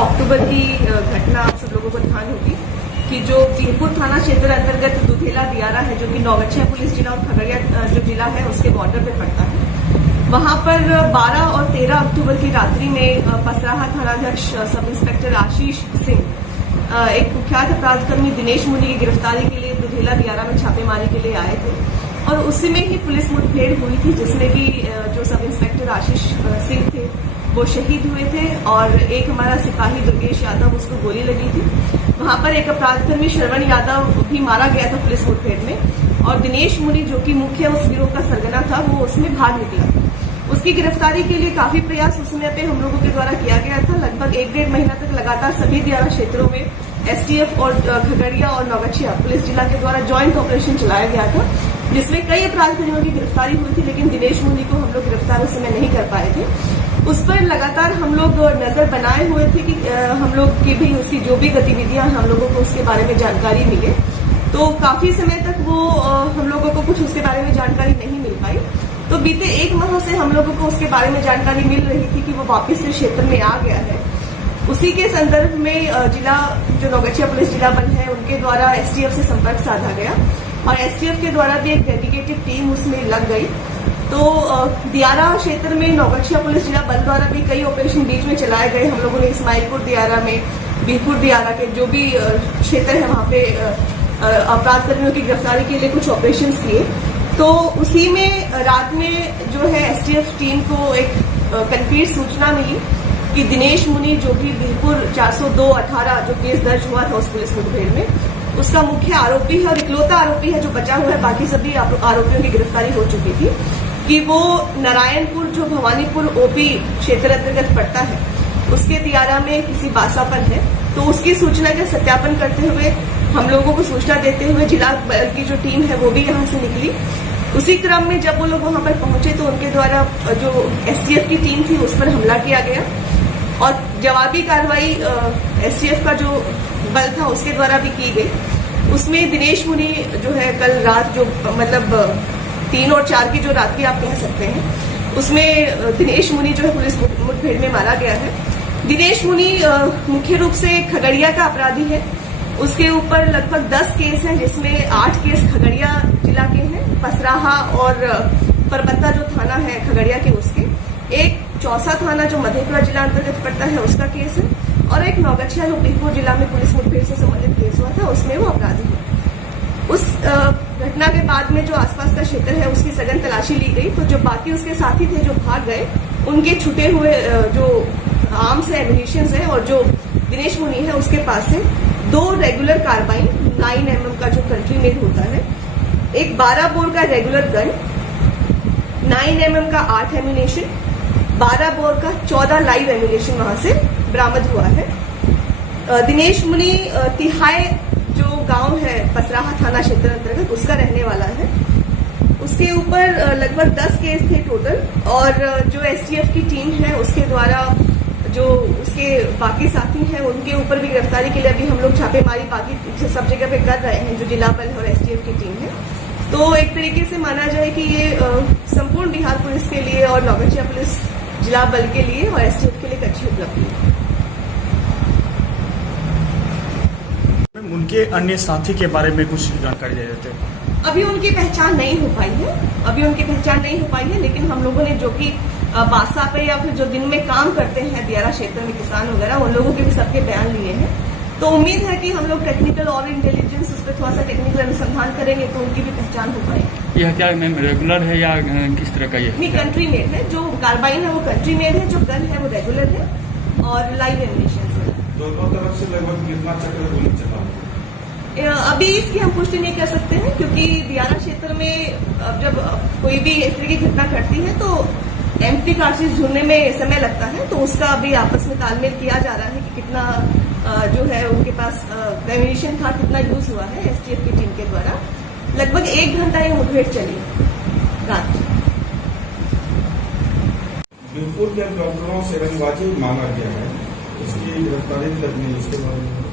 अक्टूबर की घटना आप सब लोगों को ध्यान होगी कि जो बीरपुर थाना क्षेत्र अंतर्गत दुधेला दियारा है, जो कि नौगछिया पुलिस जिला और खगड़िया जो जिला है उसके बॉर्डर पे पड़ता है, वहां पर 12 और 13 अक्टूबर की रात्रि में पसराहा थानाध्यक्ष सब इंस्पेक्टर आशीष सिंह एक कुख्यात अपराधकर्मी दिनेश मुनि की गिरफ्तारी के लिए दुधेला दियारा में छापेमारी के लिए आए थे और उसी में ही पुलिस मुठभेड़ हुई थी, जिसमें कि जो सब इंस्पेक्टर आशीष सिंह थे वो शहीद हुए थे और एक हमारा सिपाही दुर्गेश यादव, उसको गोली लगी थी। वहां पर एक अपराधकर्मी श्रवण यादव भी मारा गया था पुलिस मुठभेड़ में और दिनेश मुनि जो कि मुख्य उस गिरोह का सरगना था वो उसमें भाग निकला। उसकी गिरफ्तारी के लिए काफी प्रयास उस समय पे हम लोगों के द्वारा किया गया था। लगभग 1-1.5 महीना तक लगातार सभी दियारा क्षेत्रों में एसटीएफ और खगड़िया और नौगछिया पुलिस जिला के द्वारा ज्वाइंट ऑपरेशन चलाया गया था, जिसमें कई अपराधकर्मियों की गिरफ्तारी हुई थी, लेकिन दिनेश मुनि को हम लोग गिरफ्तार उस समय नहीं कर पाए थे। उस पर लगातार हम लोग नजर बनाए हुए थे कि हम लोग की भी उसकी जो भी गतिविधियां हम लोगों को उसके बारे में जानकारी मिले, तो काफी समय तक वो हम लोगों को कुछ उसके बारे में जानकारी नहीं मिल पाई। तो बीते 1 माह से हम लोगों को उसके बारे में जानकारी मिल रही थी कि वो वापस से क्षेत्र में आ गया है। उसी के संदर्भ में जिला जो नौगछिया पुलिस जिला बल है उनके द्वारा एसटीएफ से संपर्क साधा गया और एसटीएफ के द्वारा भी एक डेडिकेटेड टीम उसमें लग गई। तो दियारा क्षेत्र में नौगछिया पुलिस जिला बल द्वारा भी कई ऑपरेशन बीच में चलाए गए। हम लोगों ने इस्माइलपुर दियारा में, बीरपुर दियारा के जो भी क्षेत्र है वहां पे अपराधकर्मियों की गिरफ्तारी के लिए कुछ ऑपरेशन किए। तो उसी में रात में जो है एसटीएफ टीम को एक कंक्रीट सूचना मिली कि दिनेश मुनि जो कि बीरपुर 402/18 जो केस दर्ज हुआ था उस पुलिस मुठभेड़ में, उसका मुख्य आरोपी है और इकलौता आरोपी है जो बचा हुआ है, बाकी सभी आरोपियों की गिरफ्तारी हो चुकी थी, कि वो नारायणपुर जो भवानीपुर ओपी क्षेत्र अंतर्गत पड़ता है उसके दियारा में किसी बासा पर है। तो उसकी सूचना का सत्यापन करते हुए हम लोगों को सूचना देते हुए जिला बल की जो टीम है वो भी यहाँ से निकली। उसी क्रम में जब वो लोग वहां पर पहुंचे तो उनके द्वारा जो एसटीएफ की टीम थी उस पर हमला किया गया और जवाबी कार्रवाई एसटीएफ का जो बल था उसके द्वारा भी की गई। उसमें दिनेश मुनि जो है कल रात जो मतलब 3 और 4 की जो रात्रि आप कह सकते हैं, उसमें दिनेश मुनि जो है पुलिस मुठभेड़ में मारा गया है। दिनेश मुनि मुख्य रूप से खगड़िया का अपराधी है। उसके ऊपर लगभग 10 केस हैं, जिसमें 8 केस खगड़िया जिला के हैं, पसराहा और परबत्ता जो थाना है खगड़िया के उसके, एक चौसा थाना जो मधेपुरा जिला अंतर्गत पड़ता है उसका केस है और एक नौगछिया जो बीरपुर जिला में पुलिस मुठभेड़ से संबंधित केस हुआ था उसमें वो अपराधी है। उस घटना के बाद में जो आसपास का क्षेत्र है उसकी सघन तलाशी ली गई, तो जो बाकी उसके साथी थे जो भाग गए उनके छुटे हुए जो आर्म्स है, एम्युनिशन है और जो दिनेश मुनि है उसके पास से 2 रेगुलर कार्बाइन 9mm का जो कंट्री मेड होता है, एक 12 बोर का रेगुलर गन, 9mm का 8 एम्युनिशन, 12 बोर का 14 लाइव एम्युनिशन वहां से बरामद हुआ है। दिनेश मुनि तिहाई जो गांव है पसराहा थाना क्षेत्र अंतर्गत उसका रहने वाला है। उसके ऊपर लगभग 10 केस थे टोटल और जो एसटीएफ की टीम है उसके द्वारा जो उसके बाकी साथी हैं उनके ऊपर भी गिरफ्तारी के लिए अभी हम लोग छापेमारी बाकी सब जगह पे कर रहे हैं, जो जिला बल और एसटीएफ की टीम है। तो एक तरीके से माना जाए कि ये संपूर्ण बिहार पुलिस के लिए और नौगछिया पुलिस जिला बल के लिए और एसटीएफ के लिए एक अच्छी उपलब्धि है। उनके अन्य साथी के बारे में कुछ जानकारी दे देते हैं। अभी उनकी पहचान नहीं हो पाई है, लेकिन हम लोगों ने जो कि बासा पे या फिर जो दिन में काम करते हैं दियारा क्षेत्र में किसान वगैरह, उन लोगों के भी सबके बयान लिए हैं। तो उम्मीद है कि हम लोग टेक्निकल और इंटेलिजेंस उस पर थोड़ा सा टेक्निकल अनुसंधान करेंगे तो उनकी भी पहचान हो पाएगी। यह क्या मैम रेगुलर है या किस तरह का? नहीं, कंट्री मेड है। जो कार्बाइन है वो कंट्री मेड है, जो गन है वो रेगुलर है और लाइव एम्युनिशन है। दोनों तरफ से लगभग कितना चक्र गोली चला? अभी इसकी हम पुष्टि नहीं कर सकते हैं, क्योंकि दियारा क्षेत्र में अब जब कोई भी इस तरह की घटना घटती है तो एम्प्टी कार्ट्रिज ढूंढने में समय लगता है, तो उसका अभी आपस में तालमेल किया जा रहा है कि कितना जो है उनके पास एम्युनिशन था, कितना यूज हुआ है एसटीएफ की टीम के द्वारा। लगभग 1 घंटा ये मुठभेड़ चली रात। बीरपुर के डॉक्टरों से रंगबाजी मांगा गया है, उसकी गिरफ्तारी करनी, इसके बारे में